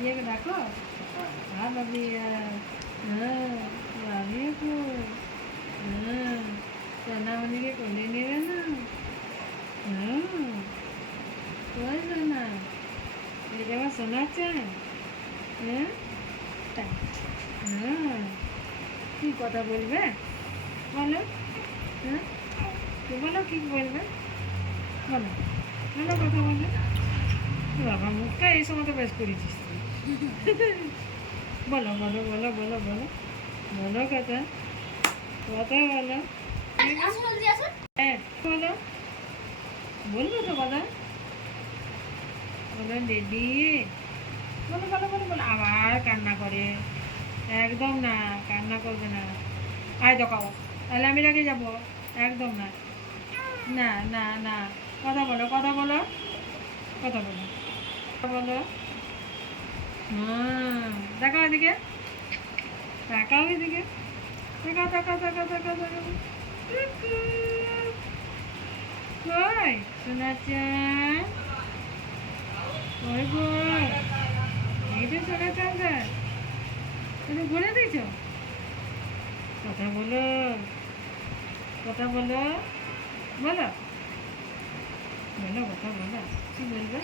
রাবিয়াকে ডাকো। হ্যাঁ রাবিয়া, হ্যাঁ রাবিয়া কো, হ্যাঁ সোনামণিকে কোলে নেবে না? হ্যাঁ কই সোনা, এটা আমার সোনার চান? হ্যাঁ হ্যাঁ, কি কথা বলবে বলো? হ্যাঁ তো বলো কি বলবে, বলো বলো কথা বলো। বাবা মুখটা এই সময় তো বেশ করেছিস তুই। বলো বলো বলো বলো বলো বলো কথা, কথা বলো। হ্যাঁ বলো, বলবো তো কথা, বলো দিদি, বলো বলো বলো বলো। আবার কান্না করে, একদম না, কান্না করবে না। আয় দেখাও, তাহলে আমি রেগে যাবো। একদম না, না না না, কথা বলো কথা বলো, কথা বলো, কথা বলো। হুম দেখাও এদিকে, দেখাও এদিকে, দেখাও দেখাও দেখাও দেখাও দেখাও। কই শোনা চান, ওই গো, এই যে শোনা চান, তুমি ঘুরে দিয়েছ। কথা বলো, কথা বলো, বলো বলো কথা বলো, কি বলবে?